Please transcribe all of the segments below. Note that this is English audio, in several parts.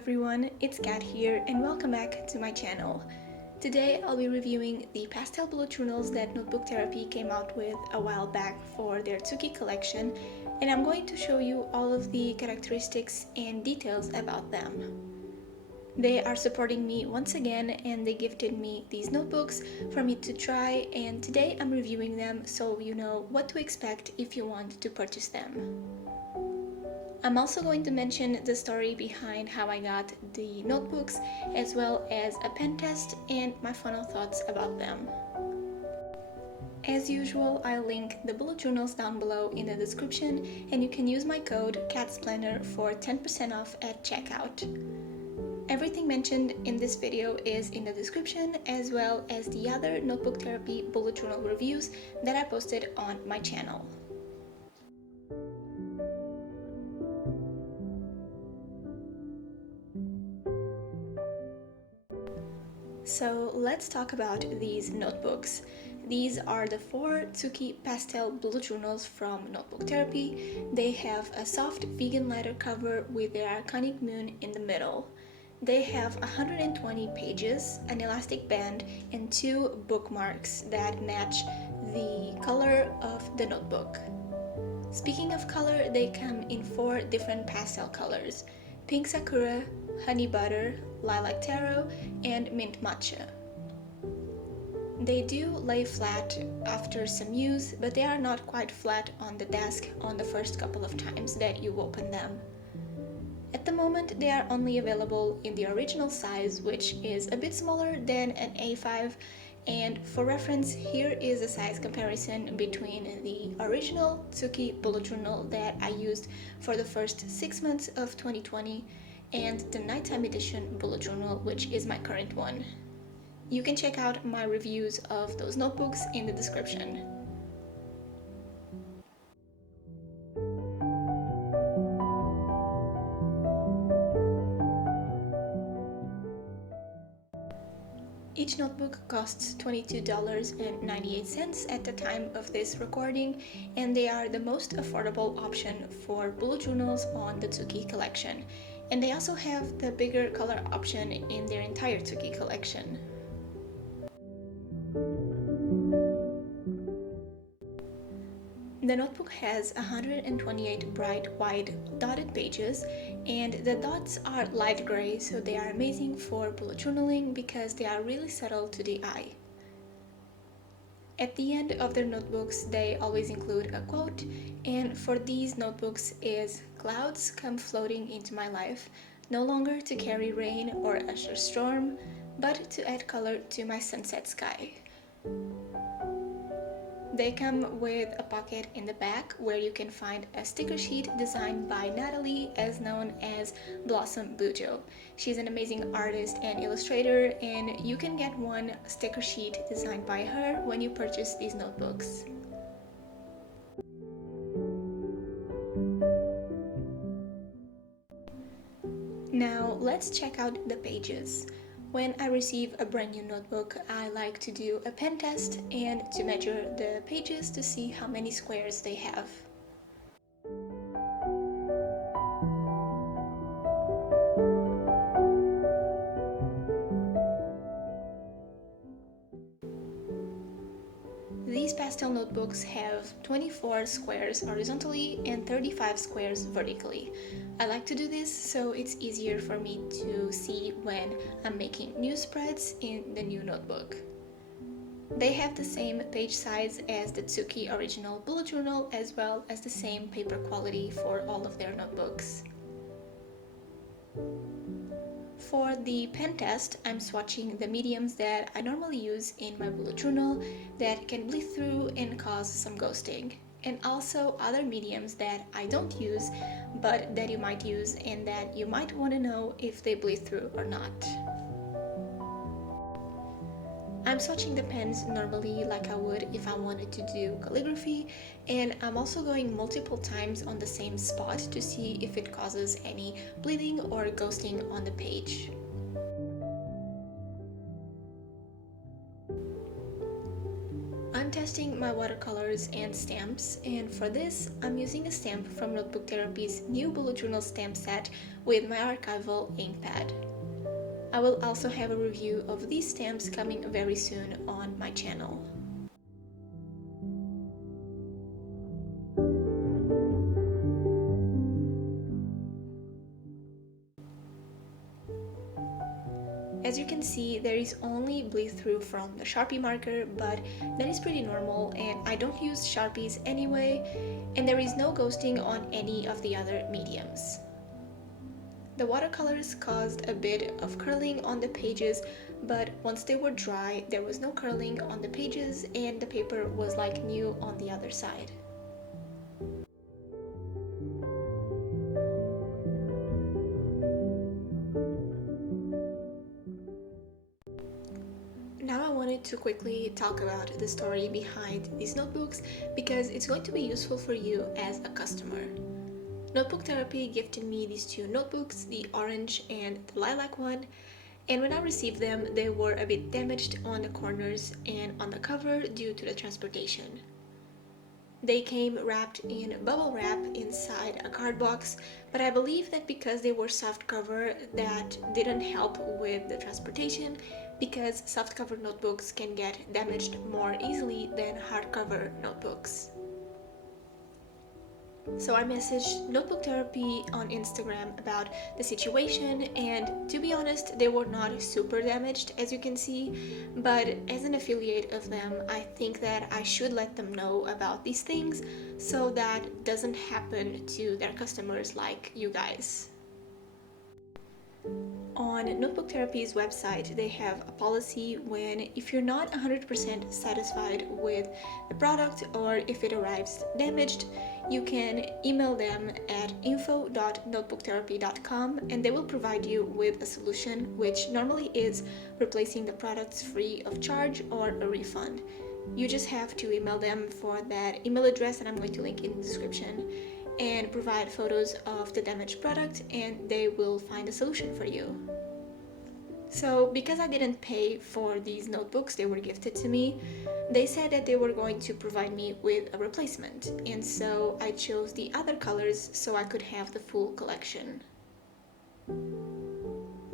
everyone, it's Kat here and welcome back to my channel. Today I'll be reviewing the pastel bullet journals that Notebook Therapy came out with a while back for their Tsuki collection, and I'm going to show you all of the characteristics and details about them. They are supporting me once again and they gifted me these notebooks for me to try, and today I'm reviewing them so you know what to expect if you want to purchase them. I'm also going to mention the story behind how I got the notebooks, as well as a pen test and my final thoughts about them. As usual, I'll link the bullet journals down below in the description, and you can use my code CATSPLANNER for 10% off at checkout. Everything mentioned in this video is in the description, as well as the other Notebook Therapy bullet journal reviews that I posted on my channel. So let's talk about these notebooks. These are the 4 Tsuki pastel bullet journals from Notebook Therapy. They have a soft vegan leather cover with their iconic moon in the middle. They have 120 pages, an elastic band, and 2 bookmarks that match the color of the notebook. Speaking of color, they come in 4 different pastel colors: pink sakura, honey butter, lilac taro, and mint matcha. They do lay flat after some use, but they are not quite flat on the desk on the first couple of times that you open them. At the moment, they are only available in the original size, which is a bit smaller than an A5, and for reference, here is a size comparison between the original Tsuki bullet journal that I used for the first 6 months of 2020 and the nighttime edition bullet journal, which is my current one. You can check out my reviews of those notebooks in the description. Each notebook costs $22.98 at the time of this recording, and they are the most affordable option for bullet journals on the Tsuki collection. And they also have the bigger color option in their entire Tsuki collection. The notebook has 128 bright white dotted pages, and the dots are light gray, so they are amazing for bullet journaling because they are really subtle to the eye. At the end of their notebooks, they always include a quote, and for these notebooks is "Clouds come floating into my life, no longer to carry rain or usher storm, but to add color to my sunset sky." They come with a pocket in the back where you can find a sticker sheet designed by Natalie, as known as Blossom Bujo. She's an amazing artist and illustrator, and you can get one sticker sheet designed by her when you purchase these notebooks. Now let's check out the pages. When I receive a brand new notebook, I like to do a pen test and to measure the pages to see how many squares they have. These pastel notebooks have 24 squares horizontally and 35 squares vertically. I like to do this so it's easier for me to see when I'm making new spreads in the new notebook. They have the same page size as the Tsuki original bullet journal, as well as the same paper quality for all of their notebooks. For the pen test, I'm swatching the mediums that I normally use in my bullet journal that can bleed through and cause some ghosting, and also other mediums that I don't use but that you might use and that you might want to know if they bleed through or not. I'm swatching the pens normally like I would if I wanted to do calligraphy, and I'm also going multiple times on the same spot to see if it causes any bleeding or ghosting on the page. I'm testing my watercolors and stamps, and for this, I'm using a stamp from Notebook Therapy's new bullet journal stamp set with my archival ink pad. I will also have a review of these stamps coming very soon on my channel. As you can see, there is only bleed through from the Sharpie marker, but that is pretty normal and I don't use Sharpies anyway, and there is no ghosting on any of the other mediums. The watercolors caused a bit of curling on the pages, but once they were dry, there was no curling on the pages and the paper was like new on the other side. Now I wanted to quickly talk about the story behind these notebooks because it's going to be useful for you as a customer. Notebook Therapy gifted me these two notebooks, the orange and the lilac one, and when I received them, they were a bit damaged on the corners and on the cover due to the transportation. They came wrapped in bubble wrap inside a card box, but I believe that because they were soft cover, that didn't help with the transportation because softcover notebooks can get damaged more easily than hardcover notebooks. So I messaged Notebook Therapy on Instagram about the situation, and to be honest, they were not super damaged as you can see, but as an affiliate of them, I think that I should let them know about these things so that doesn't happen to their customers like you guys. On Notebook Therapy's website, they have a policy when if you're not 100% satisfied with the product or if it arrives damaged, you can email them at info.notebooktherapy.com and they will provide you with a solution, which normally is replacing the products free of charge or a refund. You just have to email them for that email address that I'm going to link in the description and provide photos of the damaged product and they will find a solution for you. So because I didn't pay for these notebooks, they were gifted to me, they said that they were going to provide me with a replacement, and so I chose the other colors so I could have the full collection.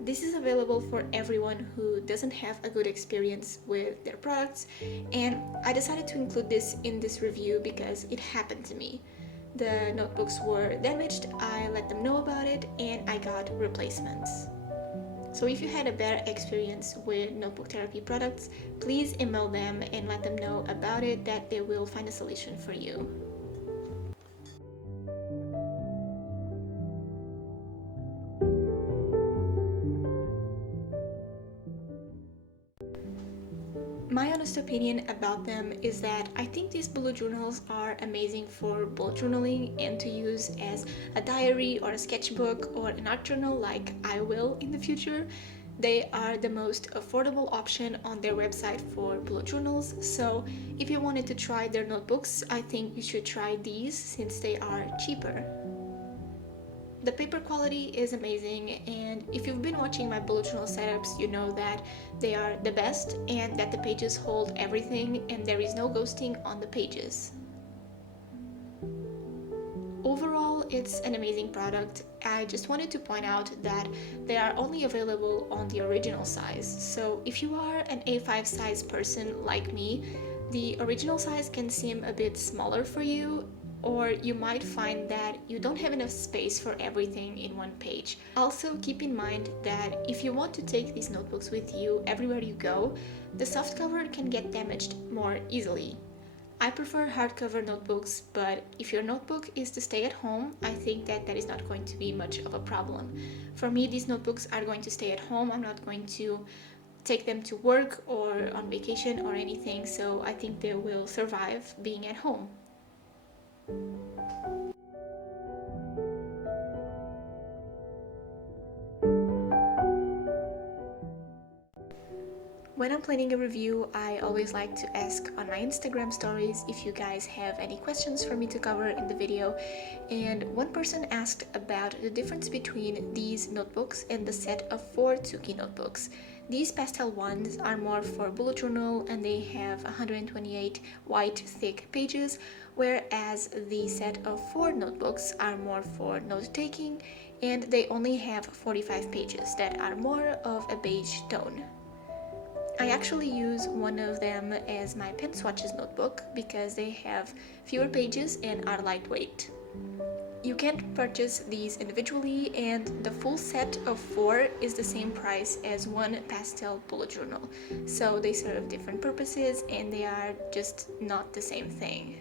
This is available for everyone who doesn't have a good experience with their products, and I decided to include this in this review because it happened to me. The notebooks were damaged, I let them know about it, and I got replacements. So if you had a better experience with Notebook Therapy products, please email them and let them know about it, that they will find a solution for you. My honest opinion about them is that I think these bullet journals are amazing for bullet journaling and to use as a diary or a sketchbook or an art journal like I will in the future. They are the most affordable option on their website for bullet journals, so if you wanted to try their notebooks, I think you should try these since they are cheaper. The paper quality is amazing, and if you've been watching my bullet journal setups, you know that they are the best and that the pages hold everything and there is no ghosting on the pages. Overall, it's an amazing product. I just wanted to point out that they are only available on the original size, so if you are an A5 size person like me, the original size can seem a bit smaller for you, or you might find that you don't have enough space for everything in one page. Also, keep in mind that if you want to take these notebooks with you everywhere you go, the softcover can get damaged more easily. I prefer hardcover notebooks, but if your notebook is to stay at home, I think that is not going to be much of a problem. For me, these notebooks are going to stay at home. I'm not going to take them to work or on vacation or anything, so I think they will survive being at home. When I'm planning a review, I always like to ask on my Instagram stories if you guys have any questions for me to cover in the video, and one person asked about the difference between these notebooks and the set of 4 Tsuki notebooks. These pastel ones are more for bullet journal and they have 128 white thick pages, whereas the set of 4 notebooks are more for note-taking and they only have 45 pages that are more of a beige tone. I actually use one of them as my pen swatches notebook because they have fewer pages and are lightweight. You can't purchase these individually, and the full set of 4 is the same price as one pastel bullet journal, so they serve different purposes and they are just not the same thing.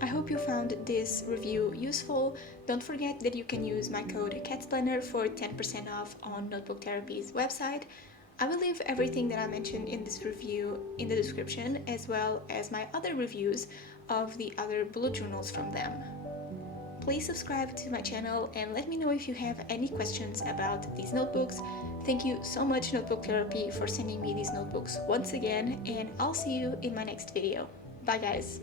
I hope you found this review useful. Don't forget that you can use my code CATSPLANNER for 10% off on Notebook Therapy's website. I will leave everything that I mentioned in this review in the description, as well as my other reviews of the other bullet journals from them. Please subscribe to my channel and let me know if you have any questions about these notebooks. Thank you so much, Notebook Therapy, for sending me these notebooks once again, and I'll see you in my next video. Bye guys!